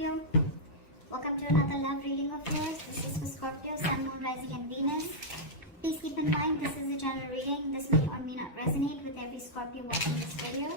Scorpio. Welcome to another love reading of yours. This is for Scorpio, Sun, Moon, Rising and Venus. Please keep in mind this is a general reading. This may or may not resonate with every Scorpio watching this video.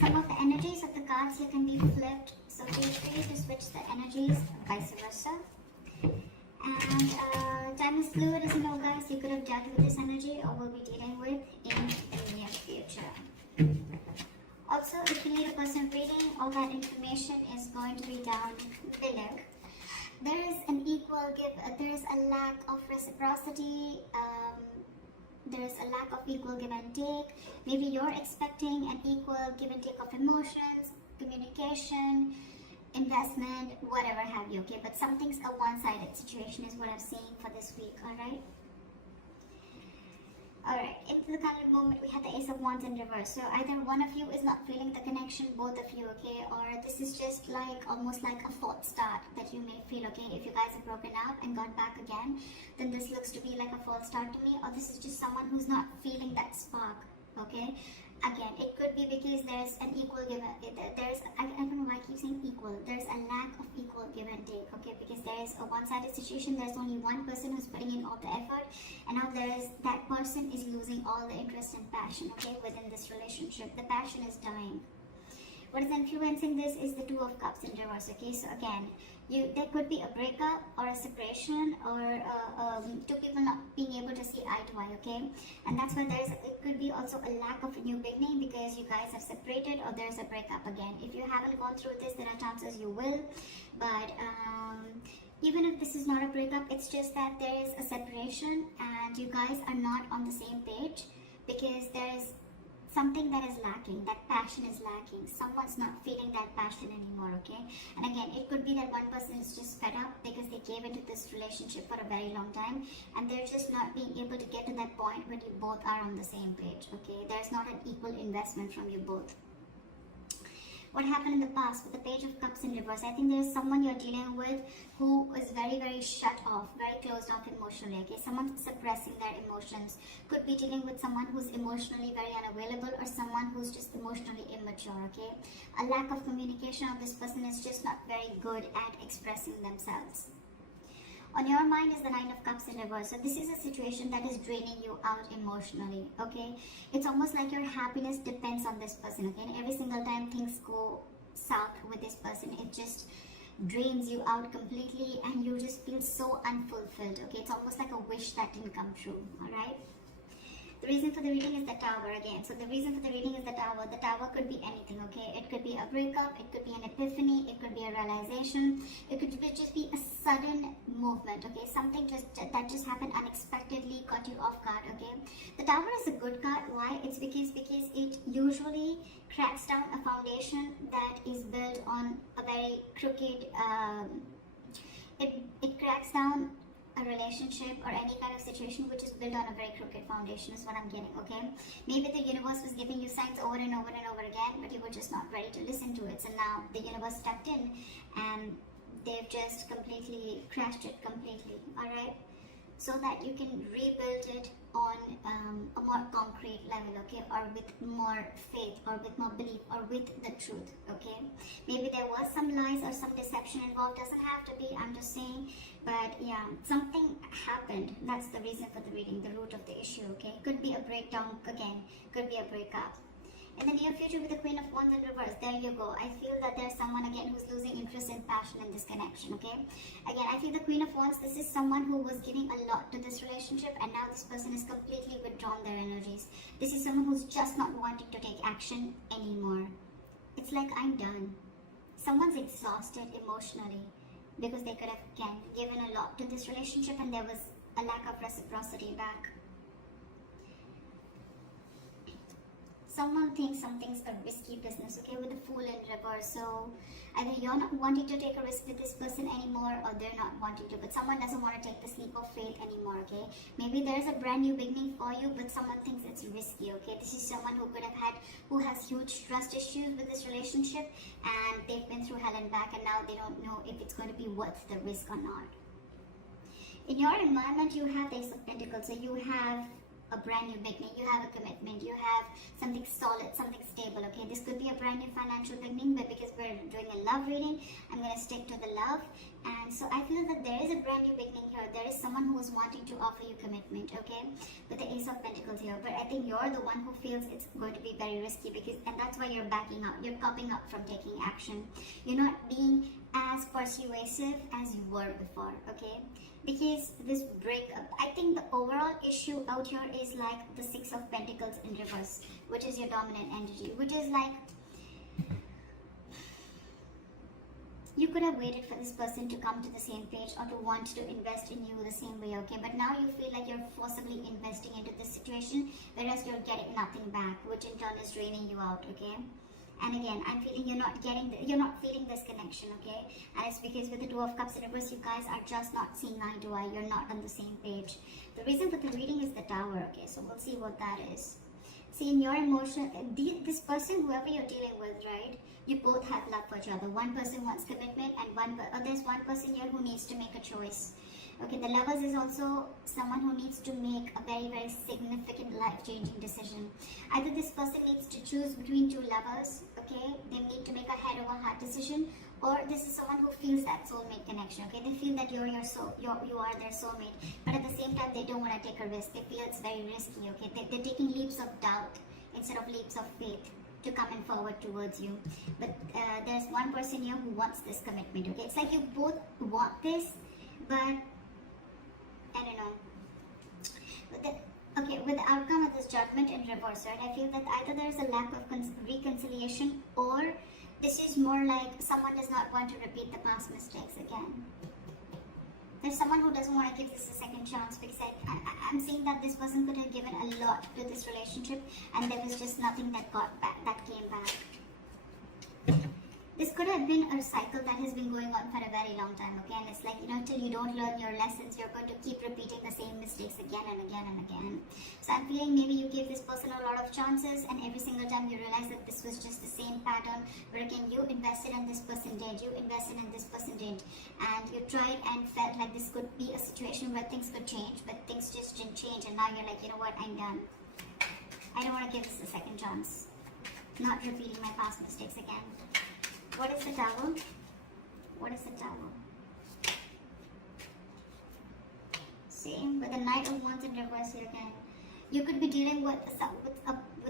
Some of the energies of the cards here can be flipped, so feel free to switch the energies, vice versa. And time is fluid, as you know, guys. You could have dealt with this energy or will be dealing with in the near future. Also, if you need a personal reading, all that information is going to be down below. There is an equal give, there is a lack of reciprocity, there is a lack of equal give and take. Maybe you're expecting an equal give and take of emotions, communication, investment, whatever have you, okay? But something's a one-sided situation is what I'm seeing for this week, alright? Alright, into the current moment we have the Ace of Wands in reverse. So either one of you is not feeling the connection, both of you, okay? Or this is just like almost like a false start that you may feel, okay? If you guys have broken up and got back again, then this looks to be like a false start to me. Or this is just someone who's not feeling that spark, okay? Again, it could be because there's an equal give and I don't know why I keep saying equal. There's a lack of equal give and take, okay? Because there's a one-sided situation. There's only one person who's putting in all the effort, and now that person is losing all the interest and passion, okay, within this relationship. The passion is dying. What is influencing this is the Two of Cups in reverse, okay? So again, there could be a breakup or a separation or two people not being able to see eye to eye, okay? And that's why it could be also a lack of a new beginning because you guys have separated or there's a breakup again. If you haven't gone through this, there are chances you will. But even if this is not a breakup, it's just that there is a separation and you guys are not on the same page because there is something that is lacking, that passion is lacking. Someone's not feeling that passion anymore, okay? And again, it could be that one person is just fed up because they gave into this relationship for a very long time and they're just not being able to get to that point where you both are on the same page, okay? There's not an equal investment from you both. What happened in the past with the Page of Cups in reverse? I think there's someone you're dealing with who is very, very shut off, very closed off emotionally, okay? Someone suppressing their emotions. Could be dealing with someone who's emotionally very unavailable or someone who's just emotionally immature, okay? A lack of communication of this person is just not very good at expressing themselves. On your mind is the Nine of Cups in reverse. So this is a situation that is draining you out emotionally, okay? It's almost like your happiness depends on this person, okay? And every single time things go south with this person, it just drains you out completely and you just feel so unfulfilled, okay? It's almost like a wish that didn't come true, alright? The reason for the reading is the Tower again. So the reason for the reading is the Tower. The Tower could be anything, okay? It could be a breakup, it could be an epiphany, it could be a realization, it could just be a sudden movement, okay? Something that just happened unexpectedly, caught you off guard, okay? The Tower is a good card. Why? It's because it usually cracks down a foundation that is built on a very crooked, it cracks down a relationship or any kind of situation which is built on a very crooked foundation is what I'm getting, okay? Maybe the universe was giving you signs over and over and over again, but you were just not ready to listen to it. So now the universe stepped in and they've just completely crashed it completely, alright? So that you can rebuild it on a more concrete level, okay? Or with more faith or with more belief or with the truth, okay? Maybe there was some lies or some deception involved. Doesn't have to be, I'm just saying. But yeah, something happened. That's the reason for the reading, the root of the issue, okay? Could be a breakdown again, could be a breakup. In the near future with the Queen of Wands in reverse, there you go. I feel that there's someone again who's losing interest and passion in this connection, okay? Again, I feel the Queen of Wands, this is someone who was giving a lot to this relationship and now this person is completely withdrawn their energies. This is someone who's just not wanting to take action anymore. It's like, I'm done. Someone's exhausted emotionally because they could have, again, given a lot to this relationship and there was a lack of reciprocity back. Someone thinks something's a risky business, okay, with the Fool in reverse. So either you're not wanting to take a risk with this person anymore or they're not wanting to, but someone doesn't want to take this leap of faith anymore, okay? Maybe there's a brand new beginning for you, but someone thinks it's risky, okay? This is someone who has huge trust issues with this relationship and they've been through hell and back and now they don't know if it's going to be worth the risk or not. In your environment, you have the Ace of Pentacles, so you have a brand new beginning, you have a commitment, you have something solid, something stable, okay? This could be a brand new financial beginning, but because we're doing a love reading, I'm going to stick to the love. And so I feel that there is a brand new beginning here. There is someone who is wanting to offer you commitment, okay, with the Ace of Pentacles here. But I think you're the one who feels it's going to be very risky, because, and that's why you're backing up. You're copping up from taking action. You're not being as persuasive as you were before, okay? Because this breakup, I think the overall issue out here is like the Six of Pentacles in reverse, which is your dominant energy, which is like you could have waited for this person to come to the same page or to want to invest in you the same way, okay? But now you feel like you're forcibly investing into this situation, whereas you're getting nothing back, which in turn is draining you out, okay? And again, I'm feeling you're not feeling this connection, okay? And it's because with the Two of Cups in reverse, you guys are just not seeing eye to eye. You're not on the same page. The reason for the reading is the Tower, okay? So we'll see what that is. See, in your emotion, this person, whoever you're dealing with, right? You both have love for each other. One person wants commitment, and there's one person here who needs to make a choice. Okay, the Lovers is also someone who needs to make a very, very significant life-changing decision. Either this person needs to choose between two lovers, okay? They need to make a head-over-heart decision, or this is someone who feels that soulmate connection, okay? They feel that you are their soulmate, but at the same time, they don't want to take a risk. They feel it's very risky, okay? They're taking leaps of doubt instead of leaps of faith to come and forward towards you. But there's one person here who wants this commitment, okay? It's like you both want this, but I don't know. With the outcome of this Judgment in reverse, right? I feel that either there's a lack of reconciliation, or this is more like someone does not want to repeat the past mistakes again. There's someone who doesn't want to give this a second chance, because I'm seeing that this person could have given a lot to this relationship, and there was just nothing that came back. This could have been a cycle that has been going on for a very long time, okay? And it's like, till you don't learn your lessons, you're going to keep repeating the same mistakes again and again and again. So I'm feeling maybe you gave this person a lot of chances, and every single time you realize that this was just the same pattern, where again, you invested and this person did, you invested and this person didn't, and you tried and felt like this could be a situation where things could change, but things just didn't change, and now you're like, you know what, I'm done. I don't want to give this a second chance. Not repeating my past mistakes again. What is the Tower? What is the Tower? Same with the Knight of Wands in reverse here again. You could be dealing with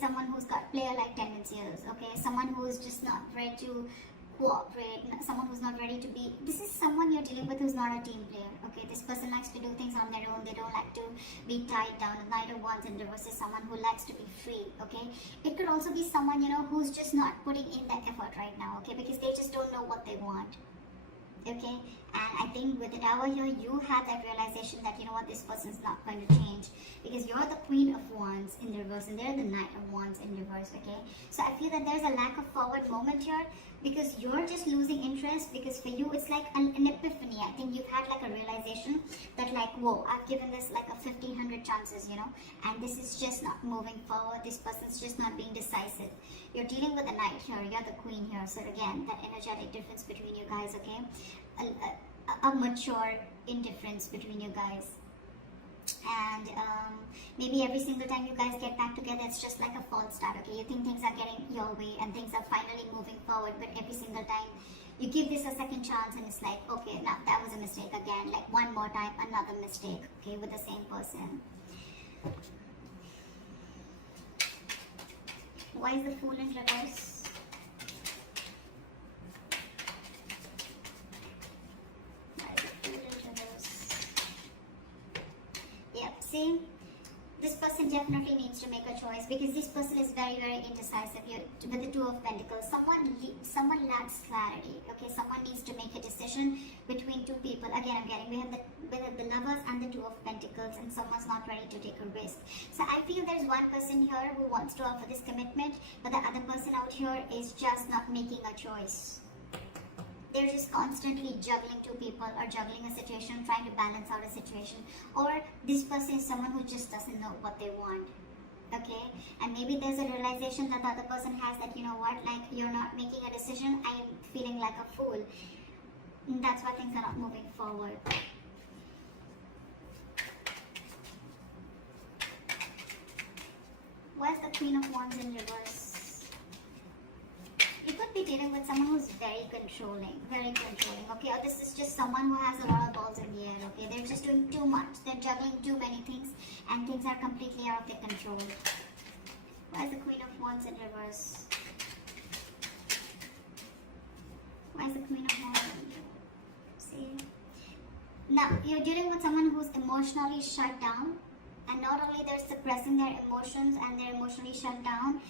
someone who's got player-like tendencies, okay? Someone who's just not ready to cooperate, someone who's not ready to be. This is someone you're dealing with who's not a team player, okay? This person likes to do things on their own. They don't like to be tied down. The Knight of Wands in reverse is someone who likes to be free, okay? It could also be someone, who's just not putting in the effort right now, okay? Because they just don't know what they want, okay? And I think with the Tower here, you had that realization that, this person's not going to change, because you're the Queen of Wands in reverse and they're the Knight of Wands in reverse, okay? So I feel that there's a lack of forward moment here, because you're just losing interest, because for you it's like an epiphany. I think you've had like a realization that like, whoa, I've given this like a 1,500 chances, and this is just not moving forward. This person's just not being decisive. You're dealing with a Knight here, you're the Queen here, so again, that energetic difference between you guys, okay? A mature indifference between you guys. And maybe every single time you guys get back together, it's just like a false start, okay? You think things are getting your way and things are finally moving forward, but every single time you give this a second chance and it's like, okay, now that was a mistake again, like one more time, another mistake, okay, with the same person. Why is the Fool in reverse? See, this person definitely needs to make a choice, because this person is very, very indecisive here with the Two of Pentacles. Someone lacks clarity, okay? Someone needs to make a decision between two people. Again, we have the Lovers and the Two of Pentacles, and someone's not ready to take a risk. So I feel there's one person here who wants to offer this commitment, but the other person out here is just not making a choice. They're just constantly juggling two people, or juggling a situation, trying to balance out a situation. Or this person is someone who just doesn't know what they want, okay? And maybe there's a realization that the other person has that, like, you're not making a decision, I am feeling like a fool. And that's why things are not moving forward. Where's the Queen of Wands in reverse? You could be dealing with someone who's very controlling, okay? Or this is just someone who has a lot of balls in the air, okay? They're just doing too much, they're juggling too many things, and things are completely out of their control. Why is the Queen of Wands in reverse? Why is the Queen of Wands in reverse? See? Now, you're dealing with someone who's emotionally shut down, and not only they're suppressing their emotions and they're emotionally shut down,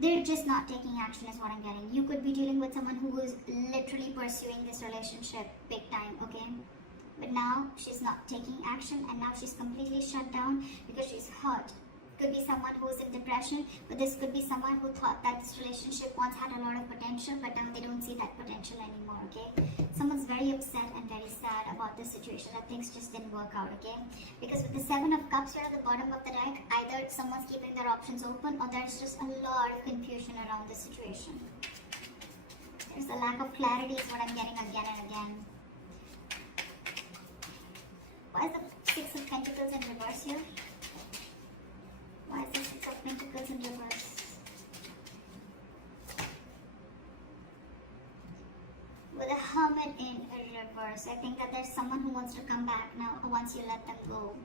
they're just not taking action is what I'm getting. You could be dealing with someone who is literally pursuing this relationship big time, okay? But now she's not taking action, and now she's completely shut down because she's hurt. Could be someone who's in depression, but this could be someone who thought that this relationship once had a lot of potential, but now they don't see that potential anymore, okay? Someone's very upset and very sad about this situation, that things just didn't work out, okay? Because with the Seven of Cups here at the bottom of the deck, either someone's keeping their options open, or there's just a lot of confusion around this situation. There's a lack of clarity is what I'm getting again and again. Why is the Six of Pentacles in reverse here? Why is the Six of Pentacles in reverse? With a Hermit in reverse, I think that there's someone who wants to come back now once you let them go.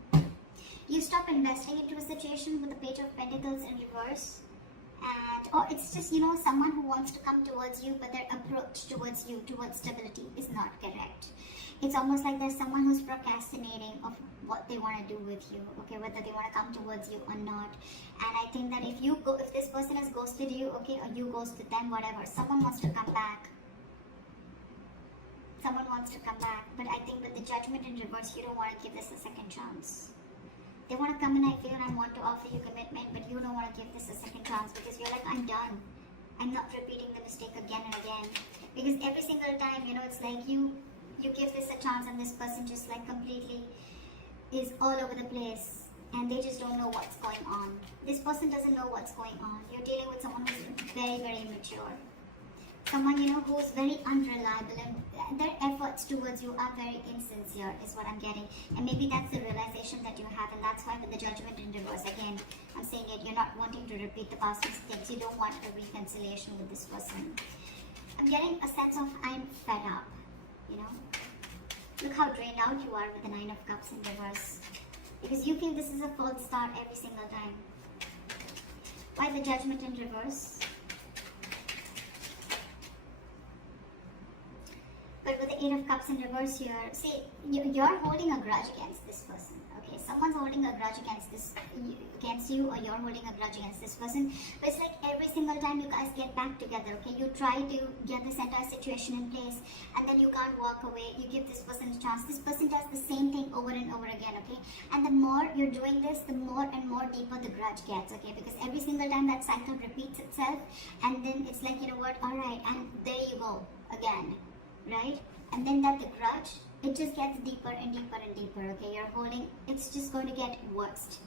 You stop investing into a situation with the Page of Pentacles in reverse. And, or it's just, you know, someone who wants to come towards you, but their approach towards you, towards stability, is not correct. It's almost like there's someone who's procrastinating of what they want to do with you, okay, whether they want to come towards you or not. And I think that if this person has ghosted you, okay, or you ghosted them, whatever, someone wants to come back. Someone wants to come back, but I think with the Judgment in reverse, you don't want to give this a second chance. They want to come and I feel and I want to offer you commitment, but you don't want to give this a second chance because you're like, I'm done. I'm not repeating the mistake again and again. Because every single time, you know, it's like you give this a chance and this person just like completely is all over the place and they just don't know what's going on. This person doesn't know what's going on. You're dealing with someone who's very, very immature. Someone, you know, who's very unreliable, and their efforts towards you are very insincere is what I'm getting. And maybe that's the realization that you have, and that's why with the Judgment in reverse, again, I'm saying it, you're not wanting to repeat the past mistakes. You don't want a reconciliation with this person. I'm getting a sense of I'm fed up, you know. Look how drained out you are with the Nine of Cups in reverse. Because you feel this is a false start every single time. Why the Judgment in reverse? But with the Eight of Cups in reverse here, see, you're holding a grudge against this person, okay? Someone's holding a grudge against you, or you're holding a grudge against this person. But it's like every single time you guys get back together, okay? You try to get this entire situation in place, and then you can't walk away. You give this person a chance. This person does the same thing over and over again, okay? And the more you're doing this, the more and more deeper the grudge gets, okay? Because every single time that cycle repeats itself, and then it's like, you know what, all right, and there you go, again. Right? And then that the grudge, it just gets deeper and deeper and deeper, okay? You're holding, it's just going to get worse.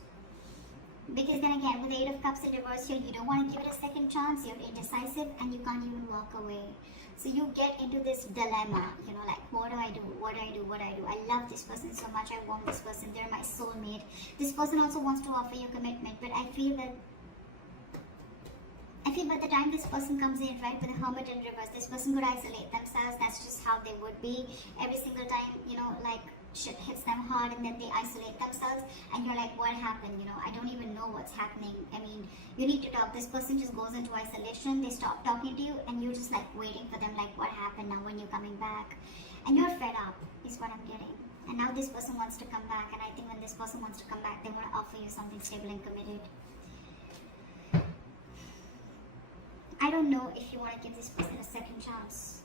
Because then again, with the Eight of Cups in reverse here, you don't want to give it a second chance, you're indecisive, and you can't even walk away. So you get into this dilemma, you know, like, what do I do? What do I do? What do I do? I love this person so much, I want this person, they're my soulmate. This person also wants to offer you commitment, but I feel by the time this person comes in, right, with the Hermit in reverse, this person could isolate themselves. That's just how they would be. Every single time, you know, like shit hits them hard and then they isolate themselves and you're like, what happened? You know, I don't even know what's happening. I mean, you need to talk. This person just goes into isolation. They stop talking to you and you're just like waiting for them, like, what happened now, when you're coming back? And you're fed up is what I'm getting. And now this person wants to come back, and I think when this person wants to come back, they want to offer you something stable and committed. I don't know if you want to give this person a second chance.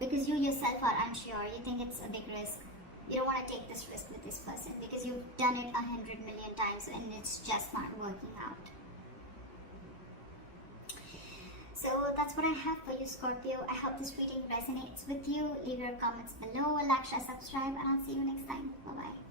Because you yourself are unsure. You think it's a big risk. You don't want to take this risk with this person because you've done it 100 million times and it's just not working out. So that's what I have for you, Scorpio. I hope this reading resonates with you. Leave your comments below, like, share, subscribe, and I'll see you next time. Bye-bye.